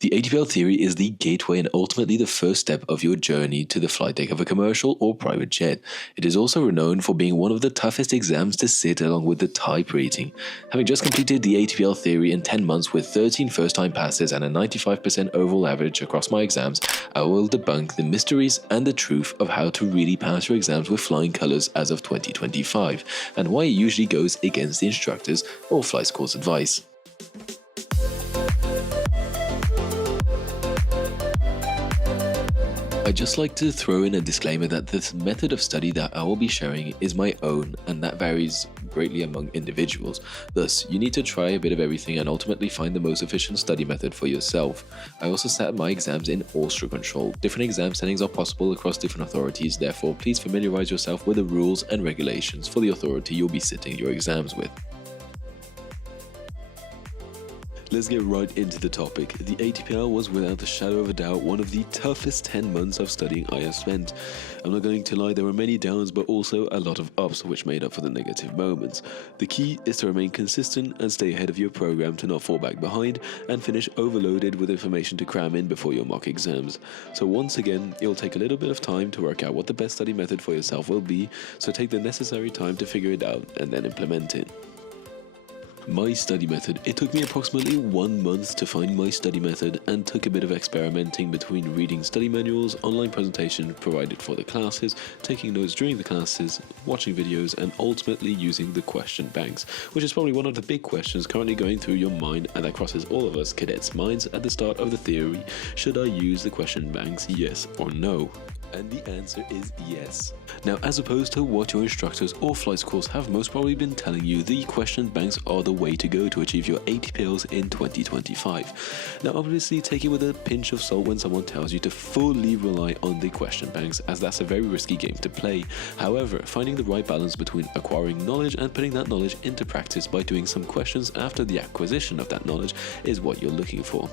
The ATPL theory is the gateway and ultimately the first step of your journey to the flight deck of a commercial or private jet. It is also renowned for being one of the toughest exams to sit along with the type rating. Having just completed the ATPL theory in 10 months with 13 first-time passes and a 95% overall average across my exams, I will debunk the mysteries and the truth of how to really pass your exams with flying colours as of 2025, and why it usually goes against the instructors or flight school's advice. I'd just like to throw in a disclaimer that this method of study that I will be sharing is my own, and that varies greatly among individuals. Thus, you need to try a bit of everything and ultimately find the most efficient study method for yourself. I also sat my exams in Austro control. Different exam settings are possible across different authorities, therefore please familiarize yourself with the rules and regulations for the authority you'll be sitting your exams with. Let's get right into the topic. The ATPL was without a shadow of a doubt one of the toughest 10 months of studying I have spent. I'm not going to lie, there were many downs but also a lot of ups which made up for the negative moments. The key is to remain consistent and stay ahead of your program to not fall back behind and finish overloaded with information to cram in before your mock exams. So once again, it'll take a little bit of time to work out what the best study method for yourself will be, so take the necessary time to figure it out and then implement it. My study method. It took me approximately 1 month to find my study method and took a bit of experimenting between reading study manuals, online presentation provided for the classes, taking notes during the classes, watching videos, and ultimately using the question banks, which is probably one of the big questions currently going through your mind and that crosses all of us cadets' minds at the start of the theory. Should I use the question banks, yes or no? And the answer is yes. Now, as opposed to what your instructors or flight schools have most probably been telling you, the question banks are the way to go to achieve your ATPLs in 2025. Now, obviously take it with a pinch of salt when someone tells you to fully rely on the question banks, as that's a very risky game to play. However, finding the right balance between acquiring knowledge and putting that knowledge into practice by doing some questions after the acquisition of that knowledge is what you're looking for.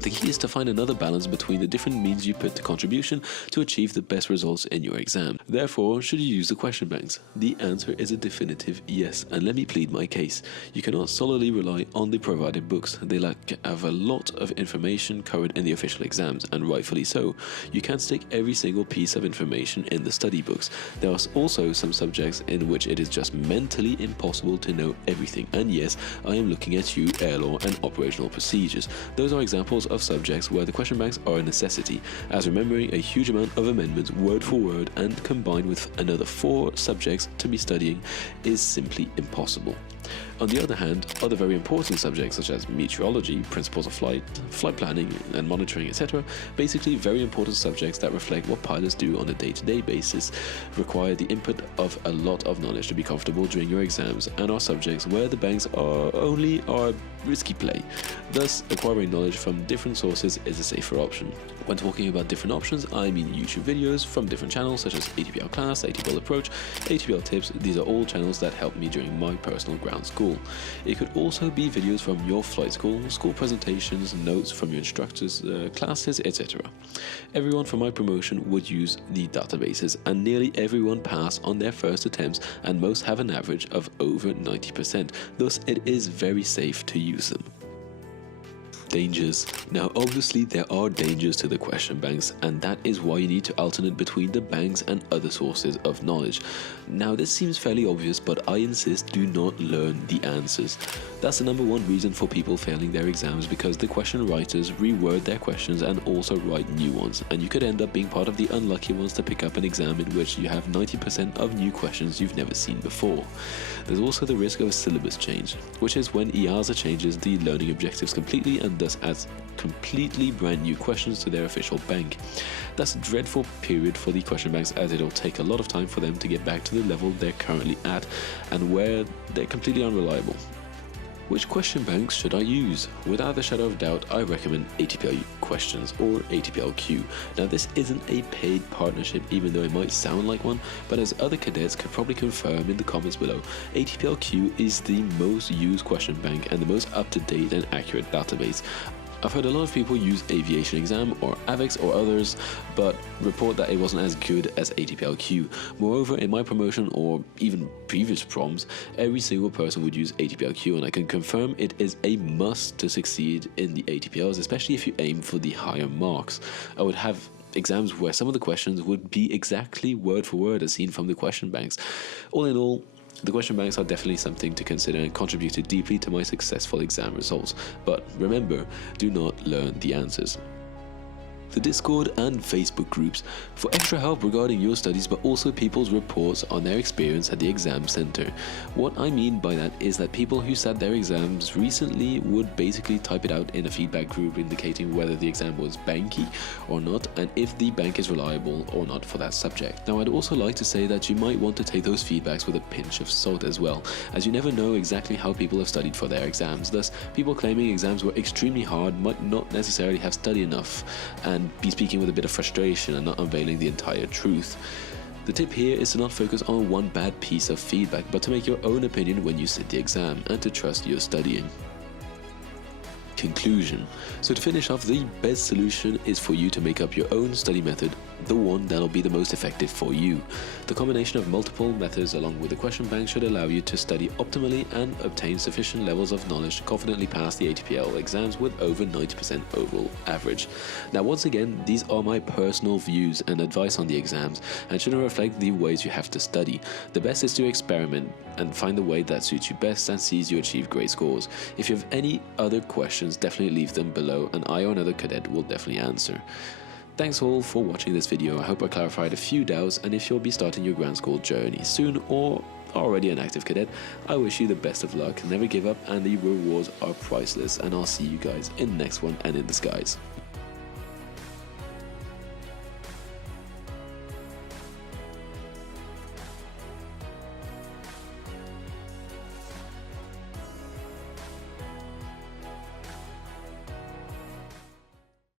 The key is to find another balance between the different means you put to contribution to achieve the best results in your exam. Therefore, should you use the question banks? The answer is a definitive yes, and let me plead my case. You cannot solely rely on the provided books. They have a lot of information covered in the official exams, and rightfully so. You can't stick every single piece of information in the study books. There are also some subjects in which it is just mentally impossible to know everything, and yes, I am looking at you, air law and operational procedures. Those are examples of subjects where the question banks are a necessity, as remembering a huge amount of amendments word for word and combined with another 4 subjects to be studying is simply impossible. On the other hand, other very important subjects such as meteorology, principles of flight, flight planning and monitoring, etc., basically very important subjects that reflect what pilots do on a day-to-day basis, require the input of a lot of knowledge to be comfortable during your exams, and are subjects where the banks are risky play. Thus, acquiring knowledge from different sources is a safer option. When talking about different options, I mean YouTube videos from different channels such as ATPL Class, ATPL Approach, ATPL Tips. These are all channels that helped me during my personal ground school. It could also be videos from your flight school, school presentations, notes from your instructors, classes, etc. Everyone from my promotion would use the databases, and nearly everyone passed on their first attempts, and most have an average of over 90%. Thus, it is very safe to use them. Dangers. Now, obviously there are dangers to the question banks, and that is why you need to alternate between the banks and other sources of knowledge. Now, this seems fairly obvious, but I insist, do not learn the answers. That's the number one reason for people failing their exams, because the question writers reword their questions and also write new ones, and you could end up being part of the unlucky ones to pick up an exam in which you have 90% of new questions you've never seen before. There's also the risk of a syllabus change, which is when EASA changes the learning objectives completely and thus adds completely brand new questions to their official bank. That's a dreadful period for the question banks, as it'll take a lot of time for them to get back to the level they're currently at and where they're completely unreliable. Which question banks should I use? Without a shadow of doubt, I recommend ATPL Questions or ATPL Q. Now, this isn't a paid partnership, even though it might sound like one, but as other cadets could probably confirm in the comments below, ATPL Q is the most used question bank and the most up-to-date and accurate database. I've heard a lot of people use aviation exam or AVEX or others, but report that it wasn't as good as ATPL-Q. Moreover, in my promotion or even previous proms, every single person would use ATPL-Q, and I can confirm it is a must to succeed in the ATPLs, especially if you aim for the higher marks. I would have exams where some of the questions would be exactly word for word as seen from the question banks. All in all, the question banks are definitely something to consider and contributed deeply to my successful exam results. But remember, do not learn the answers. The Discord and Facebook groups for extra help regarding your studies, but also people's reports on their experience at the exam center. What I mean by that is that people who sat their exams recently would basically type it out in a feedback group indicating whether the exam was banky or not, and if the bank is reliable or not for that subject. Now, I'd also like to say that you might want to take those feedbacks with a pinch of salt as well, as you never know exactly how people have studied for their exams. Thus, people claiming exams were extremely hard might not necessarily have studied enough and be speaking with a bit of frustration and not unveiling the entire truth. The tip here is to not focus on one bad piece of feedback, but to make your own opinion when you sit the exam and to trust your studying. Conclusion. So to finish off, the best solution is for you to make up your own study method, the one that'll be the most effective for you. The combination of multiple methods along with the question bank should allow you to study optimally and obtain sufficient levels of knowledge to confidently pass the ATPL exams with over 90% overall average. Now, once again, these are my personal views and advice on the exams and shouldn't reflect the ways you have to study. The best is to experiment and find the way that suits you best and sees you achieve great scores. If you have any other questions, definitely leave them below and I or another cadet will definitely answer. Thanks all for watching this video. I hope I clarified a few doubts, and if you'll be starting your grad school journey soon or already an active cadet, I wish you the best of luck, never give up, and the rewards are priceless, and I'll see you guys in the next one and in the skies.